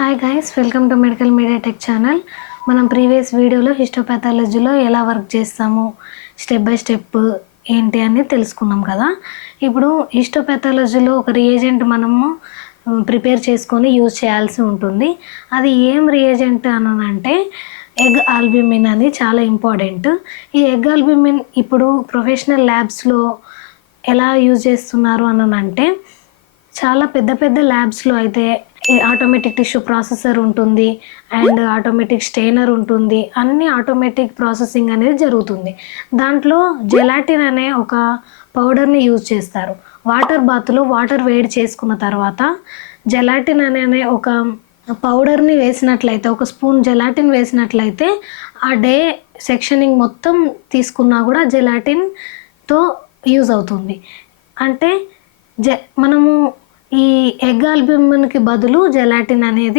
Hi guys, welcome to medical media tech channel. మనం previous వీడియోలో హిస్టోపాథాలజీలో ఎలా వర్క్ చేస్తాము, స్టెప్ బై స్టెప్ ఏంటి అని తెలుసుకున్నాం కదా. ఇప్పుడు హిస్టోపాథాలజీలో ఒక రియేజెంట్ మనము ప్రిపేర్ చేసుకొని యూజ్ చేయాల్సి ఉంటుంది. అది ఏం రియేజెంట్ అంటే ఎగ్ ఆల్బ్యూమిన్ అని చాలా ఇంపార్టెంట్. ఈ ఎగ్ ఆల్బ్యూమిన్ ఇప్పుడు ప్రొఫెషనల్ ల్యాబ్స్లో ఎలా యూజ్ చేస్తున్నారు అంటే చాలా పెద్ద పెద్ద ల్యాబ్స్లో అయితే ఆటోమేటిక్ టిష్యూ ప్రాసెసర్ ఉంటుంది అండ్ ఆటోమేటిక్ స్టెయినర్ ఉంటుంది. అన్ని ఆటోమేటిక్ ప్రాసెసింగ్ అనేది జరుగుతుంది. దాంట్లో జెలాటిన్ అనే ఒక పౌడర్ని యూజ్ చేస్తారు. వాటర్ బాత్లో వాటర్ వేడి చేసుకున్న తర్వాత జెలాటిన్ అనే ఒక పౌడర్ని వేసినట్లయితే, ఒక స్పూన్ జెలాటిన్ వేసినట్లయితే ఆ డే సెక్షనింగ్ మొత్తం తీసుకున్నా కూడా జెలాటిన్తో యూజ్ అవుతుంది. అంటే మనము ఈ ఎగ్ ఆల్బ్యూమిన్కి బదులు జెలాటిన్ అనేది